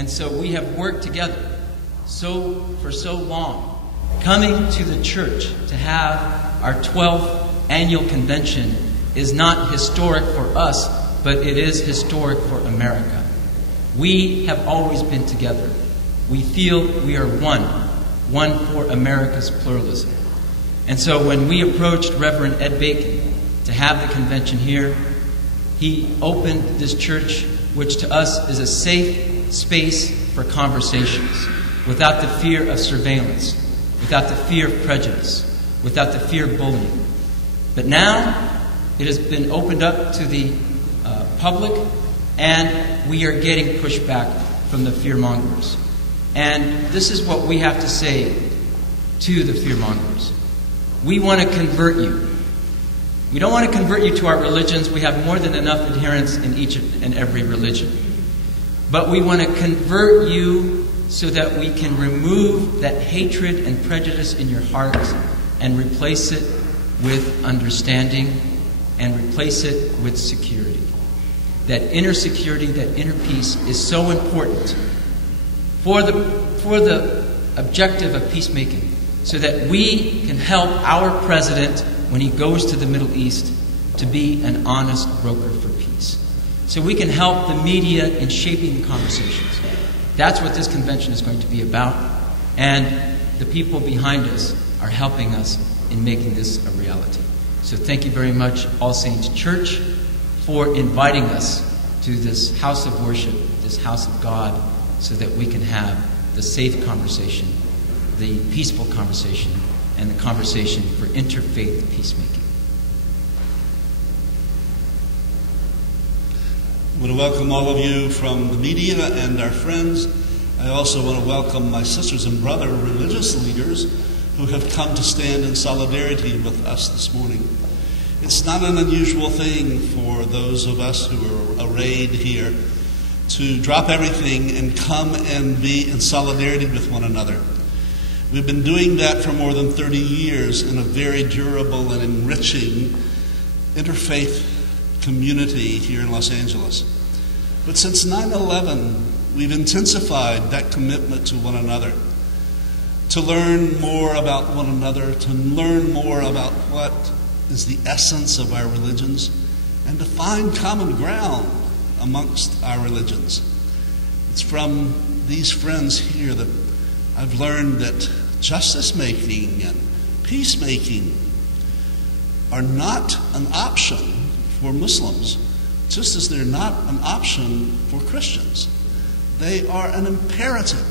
And so we have worked together for so long. Coming to the church to have our 12th annual convention is not historic for us, but it is historic for America. We have always been together. We feel we are one for America's pluralism. And so when we approached Reverend Ed Bacon to have the convention here, he opened this church, which to us is a safe space for conversations, without the fear of surveillance, without the fear of prejudice, without the fear of bullying. But now it has been opened up to the public, and we are getting pushback from the fearmongers. And this is what we have to say to the fearmongers. We want to convert you. We don't want to convert you to our religions. We have more than enough adherents in each and every religion. But we want to convert you so that we can remove that hatred and prejudice in your heart and replace it with understanding and replace it with security. That inner security, that inner peace is so important for the objective of peacemaking, so that we can help our president when he goes to the Middle East to be an honest broker for peace. So we can help the media in shaping the conversations. That's what this convention is going to be about, and the people behind us are helping us in making this a reality. So thank you very much, All Saints Church, for inviting us to this house of worship, this house of God, so that we can have the safe conversation, the peaceful conversation, and the conversation for interfaith peacemaking. I want to welcome all of you from the media and our friends. I also want to welcome my sisters and brother religious leaders who have come to stand in solidarity with us this morning. It's not an unusual thing for those of us who are arrayed here to drop everything and come and be in solidarity with one another. We've been doing that for more than 30 years in a very durable and enriching interfaith community here in Los Angeles. But since 9/11, we've intensified that commitment to one another, to learn more about one another, to learn more about what is the essence of our religions, and to find common ground amongst our religions. It's from these friends here that I've learned that justice-making and peacemaking are not an option for Muslims, just as they're not an option for Christians. They are an imperative.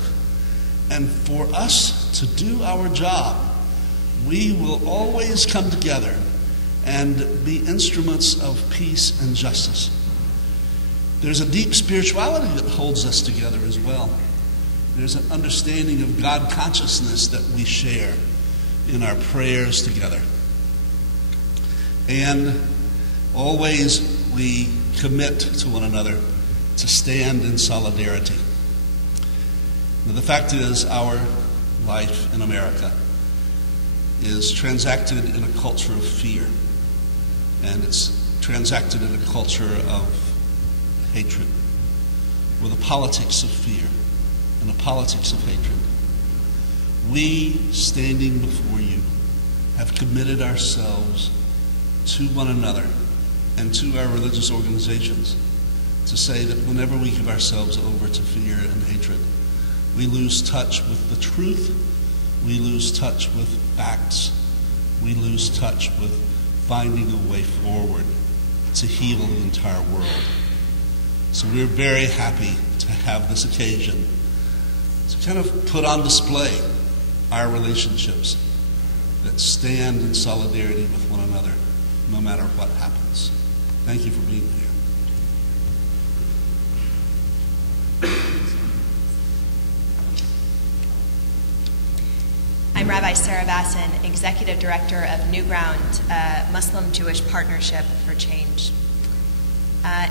And for us to do our job, we will always come together and be instruments of peace and justice. There's a deep spirituality that holds us together as well. There's an understanding of God consciousness that we share in our prayers together. And always we commit to one another to stand in solidarity. Now, the fact is, our life in America is transacted in a culture of fear. And it's transacted in a culture of hatred, with a politics of fear and a politics of hatred. We, standing before you, have committed ourselves to one another and to our religious organizations to say that whenever we give ourselves over to fear and hatred, we lose touch with the truth, we lose touch with facts, we lose touch with finding a way forward to heal the entire world. So we're very happy to have this occasion to kind of put on display our relationships that stand in solidarity with one another no matter what happens. Thank you for being here. I'm Rabbi Sarah Bassin, Executive Director of New Ground, Muslim-Jewish Partnership for Change.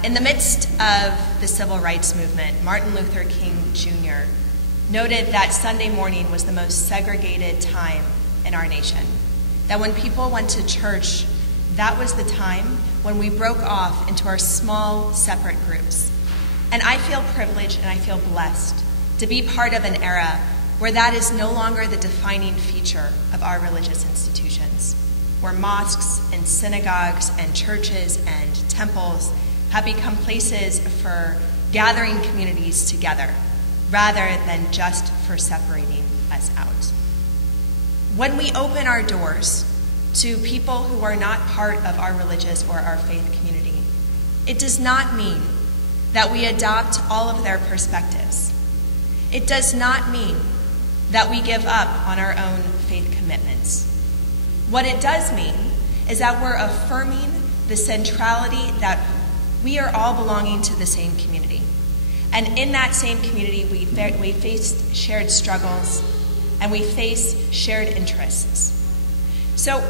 In the midst of the civil rights movement, Martin Luther King Jr. noted that Sunday morning was the most segregated time in our nation. That when people went to church, that was the time when we broke off into our small, separate groups. And I feel privileged and I feel blessed to be part of an era where that is no longer the defining feature of our religious institutions, where mosques and synagogues and churches and temples have become places for gathering communities together rather than just for separating us out. When we open our doors to people who are not part of our religious or our faith community, it does not mean that we adopt all of their perspectives. It does not mean that we give up on our own faith commitments. What it does mean is that we're affirming the centrality that we are all belonging to the same community. And in that same community, we face shared struggles and we face shared interests. So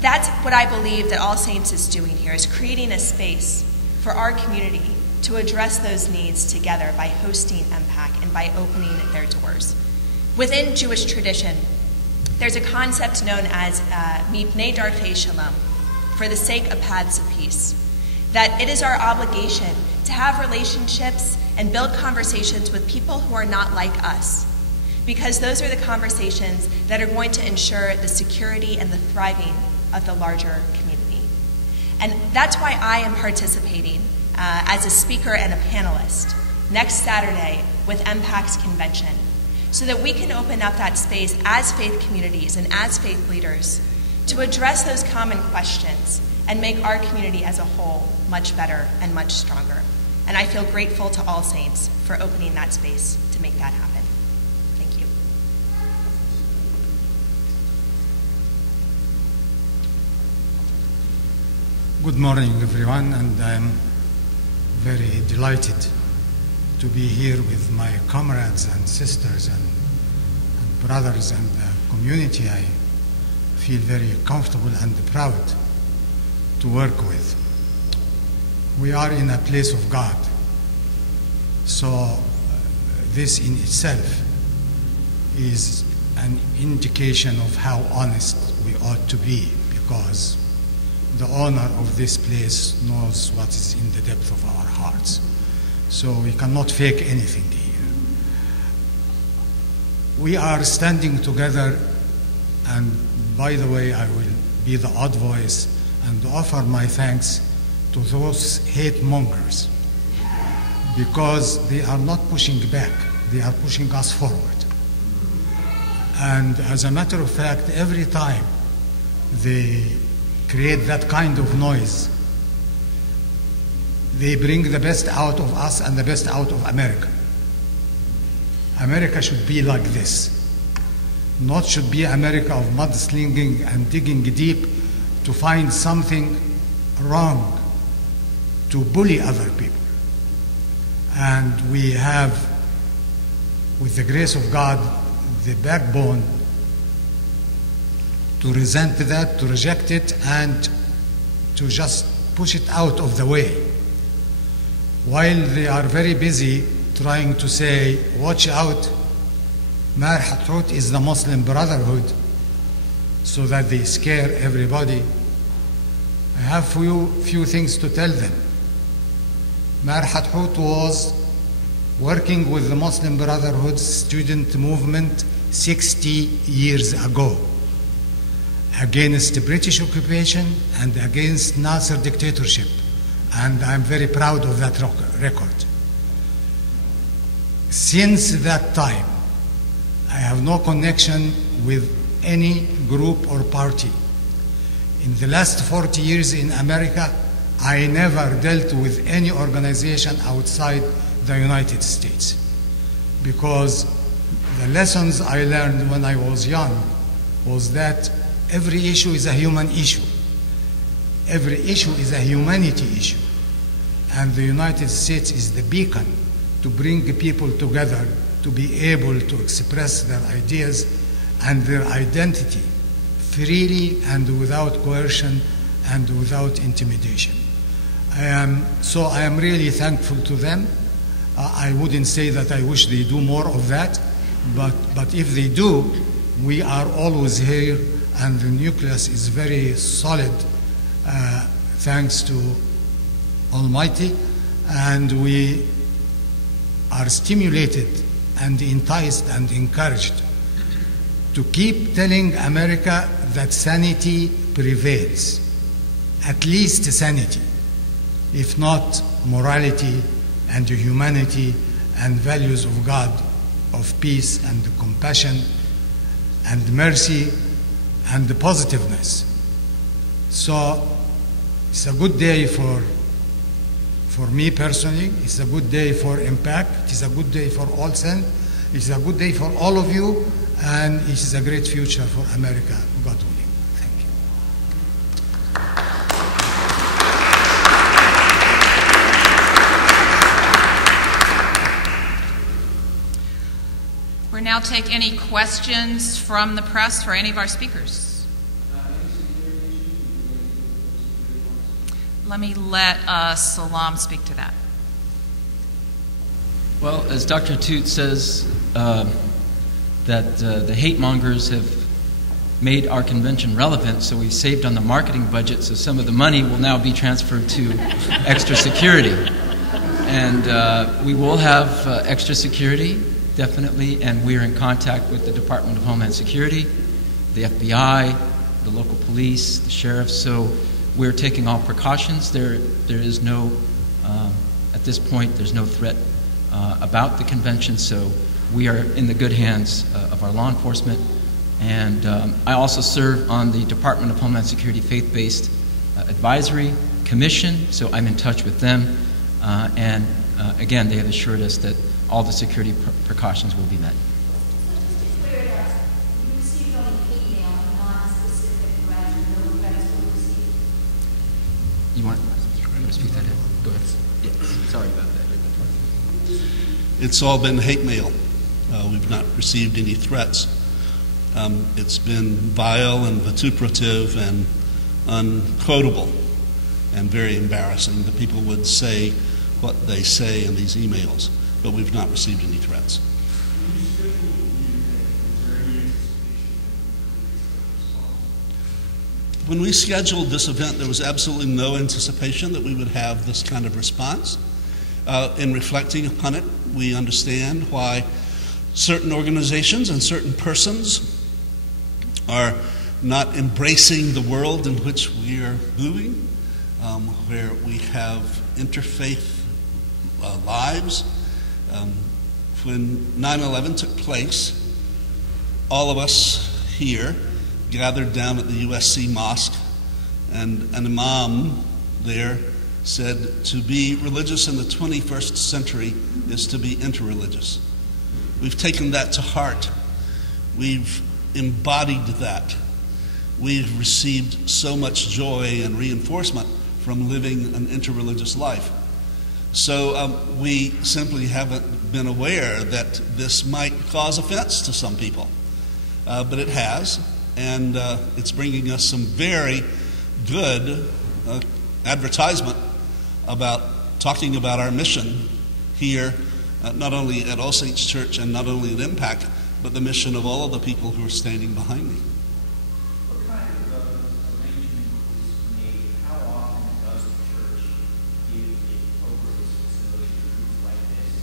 that's what I believe that All Saints is doing here, is creating a space for our community to address those needs together by hosting MPAC and by opening their doors. Within Jewish tradition, there's a concept known as Mipnei Darfei Shalom, for the sake of paths of peace, that it is our obligation to have relationships and build conversations with people who are not like us, because those are the conversations that are going to ensure the security and the thriving of the larger community. And that's why I am participating as a speaker and a panelist next Saturday with MPAC's convention, so that we can open up that space as faith communities and as faith leaders to address those common questions and make our community as a whole much better and much stronger. And I feel grateful to All Saints for opening that space to make that happen. Thank you. Good morning, everyone, and I'm very delighted to be here with my comrades and sisters and brothers and the community. I feel very comfortable and proud to work with. We are in a place of God, so this in itself is an indication of how honest we ought to be, because the owner of this place knows what is in the depth of our hearts. So we cannot fake anything here. We are standing together, and by the way, I will be the odd voice and offer my thanks to those hate mongers, because they are not pushing back, they are pushing us forward. And as a matter of fact, every time they create that kind of noise, they bring the best out of us and the best out of America. America should be like this. Not should be America of mudslinging and digging deep to find something wrong, to bully other people. And we have, with the grace of God, the backbone to resent that, to reject it, and to just push it out of the way. While they are very busy trying to say, watch out, Mar Hatrout is the Muslim Brotherhood, so that they scare everybody, I have few things to tell them. Mar Hatrout was working with the Muslim Brotherhood student movement 60 years ago, against the British occupation and against Nasser dictatorship. And I'm very proud of that record. Since that time, I have no connection with any group or party. In the last 40 years in America, I never dealt with any organization outside the United States, because the lessons I learned when I was young was that every issue is a human issue. Every issue is a humanity issue. And the United States is the beacon to bring people together to be able to express their ideas and their identity freely and without coercion and without intimidation. So I am really thankful to them. I wouldn't say that I wish they do more of that, but if they do, we are always here, and the nucleus is very solid, thanks to Almighty, and we are stimulated and enticed and encouraged to keep telling America that sanity prevails, at least sanity, if not morality and humanity and values of God, of peace and compassion and mercy and positiveness. So it's a good day for me personally. It's a good day for Impact. It is a good day for Olsen. It's a good day for all of you, and it is a great future for America, God willing. Thank you. We'll now take any questions from the press for any of our speakers. Let me let Salam speak to that. Well, as Dr. Toot says, that the hate mongers have made our convention relevant, so we've saved on the marketing budget, so some of the money will now be transferred to extra security. And we will have extra security, definitely, and we're in contact with the Department of Homeland Security, the FBI, the local police, the sheriffs, so we're taking all precautions. There is no, at this point, there's no threat about the convention, so we are in the good hands of our law enforcement. And I also serve on the Department of Homeland Security Faith-Based Advisory Commission, so I'm in touch with them. And again, they have assured us that all the security precautions will be met. You want to speak that in? Go ahead. Yeah. Sorry about that. It's all been hate mail. We've not received any threats. It's been vile and vituperative and unquotable and very embarrassing that people would say what they say in these emails, but we've not received any threats. When we scheduled this event, there was absolutely no anticipation that we would have this kind of response. In reflecting upon it, we understand why certain organizations and certain persons are not embracing the world in which we are moving, where we have interfaith lives. When 9/11 took place, all of us here gathered down at the USC Mosque, and an imam there said, to be religious in the 21st century is to be interreligious. We've taken that to heart. We've embodied that. We've received so much joy and reinforcement from living an interreligious life. So we simply haven't been aware that this might cause offense to some people. But it has, and it's bringing us some very good advertisement about talking about our mission here, not only at All Saints Church and not only at Impact, but the mission of all of the people who are standing behind me. What kind of arrangement is made? How often does the church give a appropriate facility to groups like this?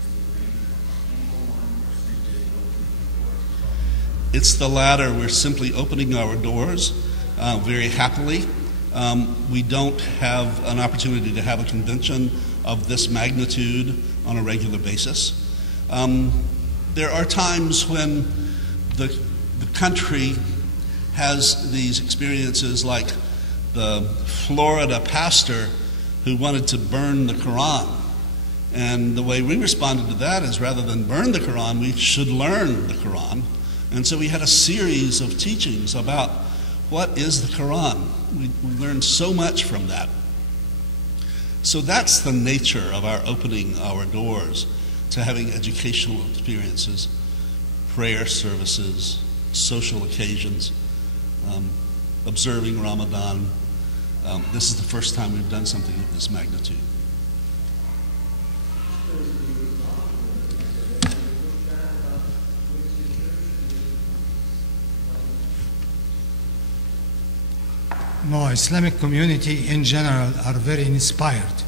Is the arrangement an annual one or simply opening the doors? It's the latter. We're simply opening our doors very happily. We don't have an opportunity to have a convention of this magnitude on a regular basis. There are times when the country has these experiences, like the Florida pastor who wanted to burn the Quran. And the way we responded to that is, rather than burn the Quran, we should learn the Quran. And so we had a series of teachings about what is the Quran. We learned so much from that. So that's the nature of our opening our doors to having educational experiences, prayer services, social occasions, observing Ramadan. This is the first time we've done something of this magnitude. No, Islamic community in general are very inspired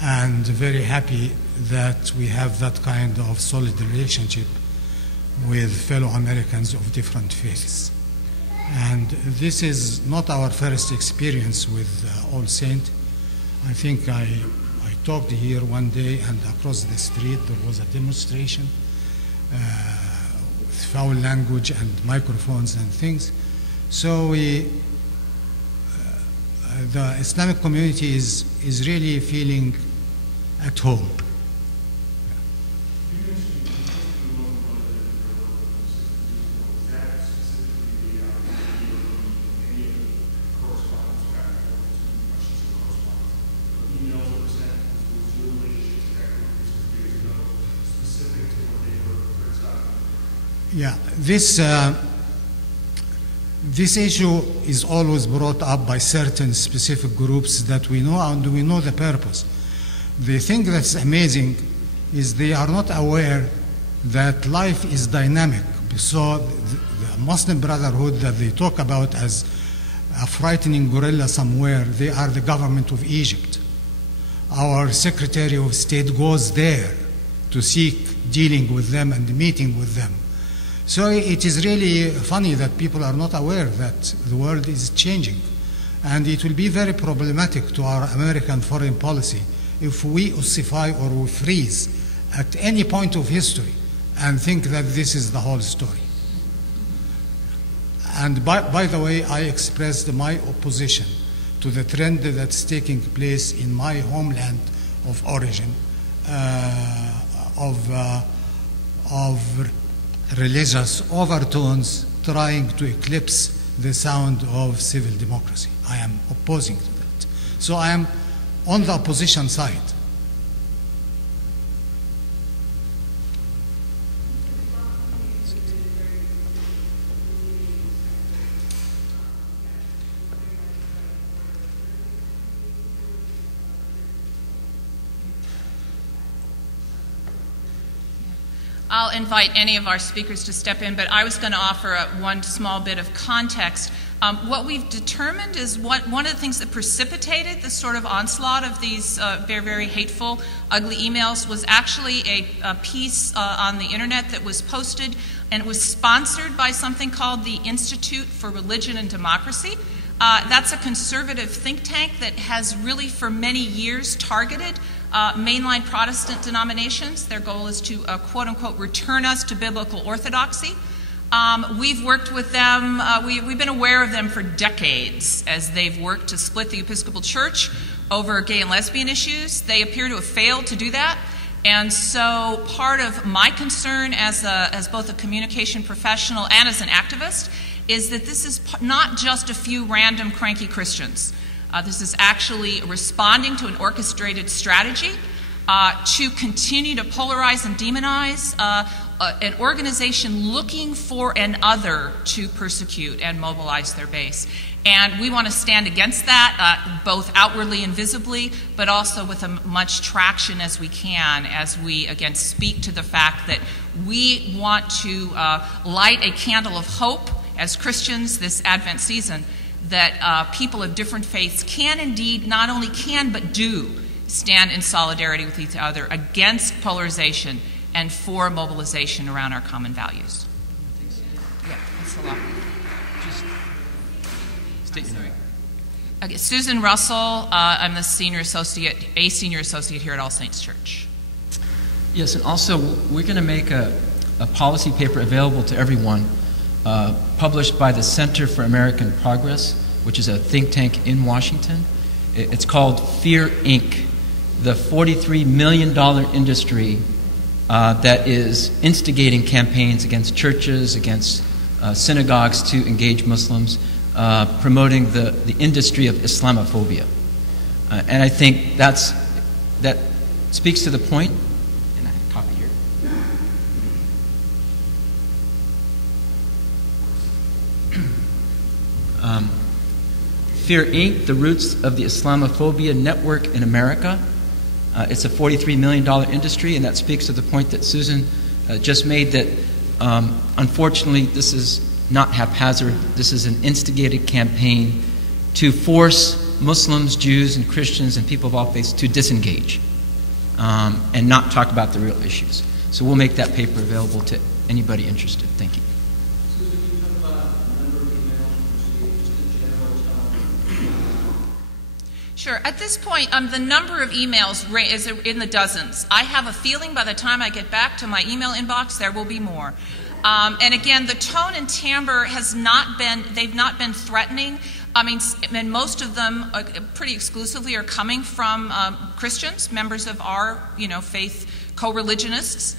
and very happy that we have that kind of solid relationship with fellow Americans of different faiths. And this is not our first experience with All Saints. I think I talked here one day, and across the street there was a demonstration with foul language and microphones and things. So the Islamic community is really feeling at home. Yeah, this issue is always brought up by certain specific groups that we know, and we know the purpose. The thing that's amazing is they are not aware that life is dynamic. So the Muslim Brotherhood that they talk about as a frightening gorilla somewhere, they are the government of Egypt. Our Secretary of State goes there to seek dealing with them and meeting with them. So it is really funny that people are not aware that the world is changing. And it will be very problematic to our American foreign policy if we ossify or we freeze at any point of history and think that this is the whole story. And by the way, I expressed my opposition to the trend that's taking place in my homeland of origin of religious overtones trying to eclipse the sound of civil democracy. I am opposing to that. So I am on the opposition side. I'll invite any of our speakers to step in, but I was going to offer one small bit of context. What we've determined is one of the things that precipitated the sort of onslaught of these very, very hateful, ugly emails was actually a piece on the internet that was posted, and it was sponsored by something called the Institute for Religion and Democracy. That's a conservative think tank that has really for many years targeted mainline Protestant denominations. Their goal is to, quote-unquote, return us to biblical orthodoxy. We've worked with them. We've been aware of them for decades as they've worked to split the Episcopal Church over gay and lesbian issues. They appear to have failed to do that. And so part of my concern as both a communication professional and as an activist is that this is not just a few random cranky Christians. This is actually responding to an orchestrated strategy to continue to polarize and demonize an organization looking for an other to persecute and mobilize their base. And we want to stand against that, both outwardly and visibly, but also with as much traction as we can as we, again, speak to the fact that we want to light a candle of hope as Christians this Advent season, that people of different faiths can indeed, not only can, but do stand in solidarity with each other against polarization and for mobilization around our common values. Yeah, that's a lot. Just state your name. Okay, Susan Russell, I'm the senior associate here at All Saints Church. Yes, and also we're going to make a policy paper available to everyone, published by the Center for American Progress, which is a think tank in Washington. It's called Fear Inc., the $43 million industry that is instigating campaigns against churches, against synagogues to engage Muslims, promoting the industry of Islamophobia. And I think that speaks to the point. And I have a copy here. Fear Inc., the roots of the Islamophobia network in America. It's a $43 million industry, and that speaks to the point that Susan just made, that unfortunately this is not haphazard. This is an instigated campaign to force Muslims, Jews, and Christians and people of all faiths to disengage. and not talk about the real issues. So we'll make that paper available to anybody interested. Thank you. Susan, can you talk about the number of emails received, just a general tone? Sure. At this point, the number of emails is in the dozens. I have a feeling by the time I get back to my email inbox, there will be more. And again, the tone and timbre they've not been threatening. I mean, and most of them pretty exclusively are coming from Christians, members of our, faith co-religionists,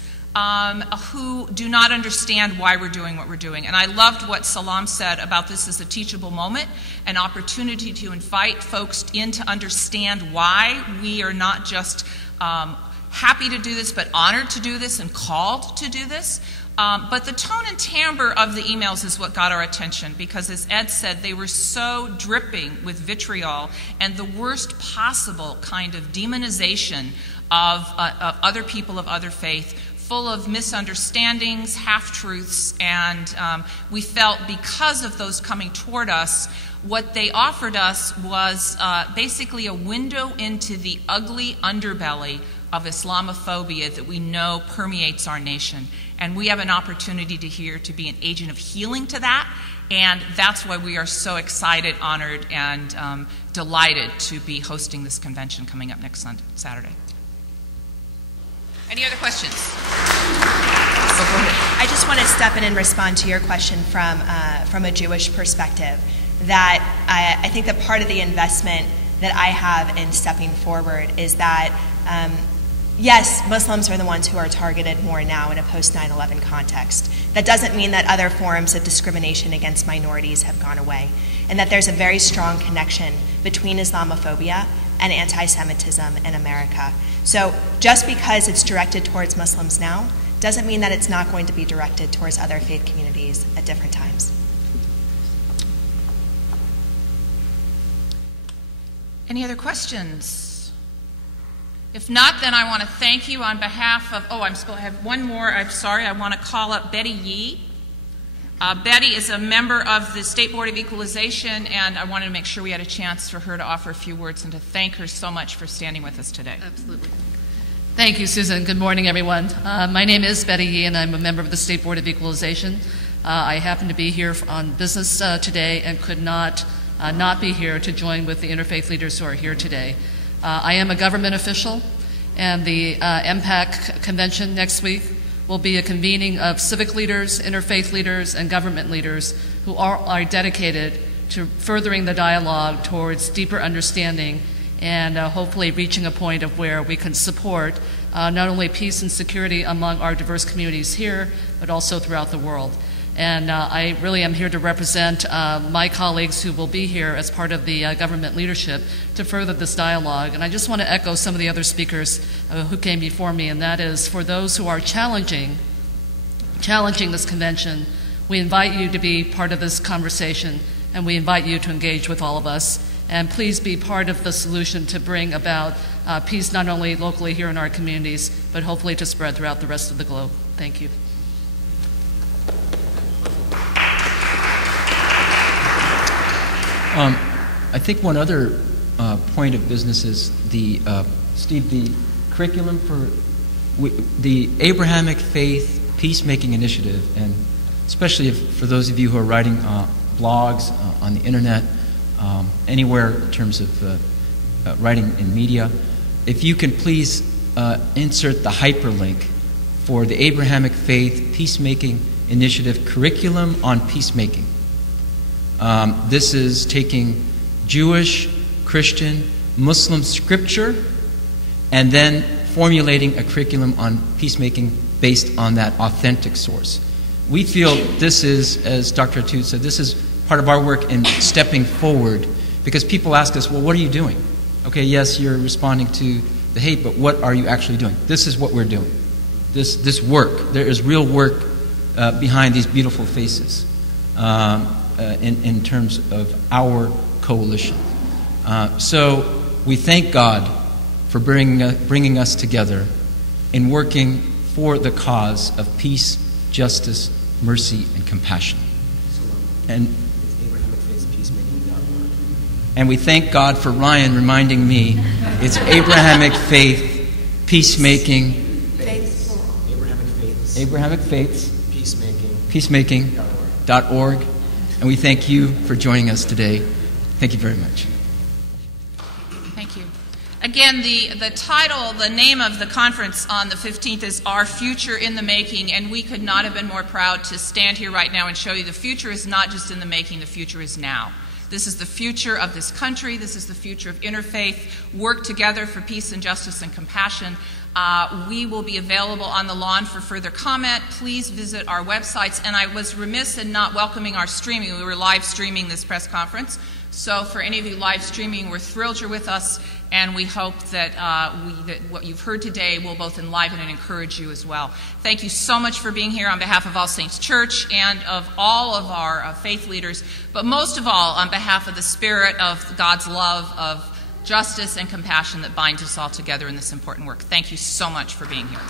who do not understand why we're doing what we're doing. And I loved what Salam said about this as a teachable moment, an opportunity to invite folks in to understand why we are not just happy to do this, but honored to do this and called to do this. But the tone and timbre of the emails is what got our attention, because as Ed said, they were so dripping with vitriol and the worst possible kind of demonization of other people of other faith, full of misunderstandings, half-truths, and we felt because of those coming toward us, what they offered us was basically a window into the ugly underbelly of Islamophobia that we know permeates our nation. And we have an opportunity to be an agent of healing to that, and that's why we are so excited, honored, and delighted to be hosting this convention coming up next Saturday. Any other questions? I just want to step in and respond to your question from a Jewish perspective. That I think that part of the investment that I have in stepping forward is that yes, Muslims are the ones who are targeted more now in a post-9/11 context. That doesn't mean that other forms of discrimination against minorities have gone away, and that there's a very strong connection between Islamophobia and anti-Semitism in America. So just because it's directed towards Muslims now doesn't mean that it's not going to be directed towards other faith communities at different times. Any other questions? If not, then I want to thank you on behalf of, I have one more. I'm sorry. I want to call up Betty Yee. Betty is a member of the State Board of Equalization, and I wanted to make sure we had a chance for her to offer a few words and to thank her so much for standing with us today. Absolutely. Thank you, Susan. Good morning, everyone. My name is Betty Yee, and I'm a member of the State Board of Equalization. I happen to be here on business today and could not be here to join with the interfaith leaders who are here today. I am a government official, and the MPAC convention next week will be a convening of civic leaders, interfaith leaders, and government leaders who are dedicated to furthering the dialogue towards deeper understanding and hopefully reaching a point of where we can support not only peace and security among our diverse communities here, but also throughout the world. And I really am here to represent my colleagues who will be here as part of the government leadership to further this dialogue. And I just want to echo some of the other speakers who came before me, and that is for those who are challenging this convention, we invite you to be part of this conversation, and we invite you to engage with all of us. And please be part of the solution to bring about peace not only locally here in our communities, but hopefully to spread throughout the rest of the globe. Thank you. I think one other point of business is Steve, the curriculum for the Abrahamic Faith Peacemaking Initiative, and especially for those of you who are writing blogs on the internet, anywhere in terms of writing in media, if you can please insert the hyperlink for the Abrahamic Faith Peacemaking Initiative curriculum on peacemaking. This is taking Jewish, Christian, Muslim scripture and then formulating a curriculum on peacemaking based on that authentic source. We feel this is, as Dr. Atout said, this is part of our work in stepping forward, because people ask us, well, what are you doing? Okay, yes, you're responding to the hate, but what are you actually doing? This is what we're doing. This work. There is real work behind these beautiful faces. In terms of our coalition. So we thank God for bringing us together in working for the cause of peace, justice, mercy, and compassion. And we thank God for Ryan reminding me it's Abrahamic Faith peacemaking, Abrahamic faiths, peacemaking.org. And we thank you for joining us today. Thank you very much. Thank you. Again, the title, the name of the conference on the 15th is Our Future in the Making, and we could not have been more proud to stand here right now and show you the future is not just in the making, the future is now. This is the future of this country. This is the future of Interfaith. Work together for peace and justice and compassion. We will be available on the lawn for further comment. Please visit our websites. And I was remiss in not welcoming our streaming. We were live streaming this press conference. So for any of you live streaming, we're thrilled you're with us, and we hope that, that what you've heard today will both enliven and encourage you as well. Thank you so much for being here on behalf of All Saints Church and of all of our faith leaders, but most of all on behalf of the spirit of God's love, of justice and compassion that binds us all together in this important work. Thank you so much for being here.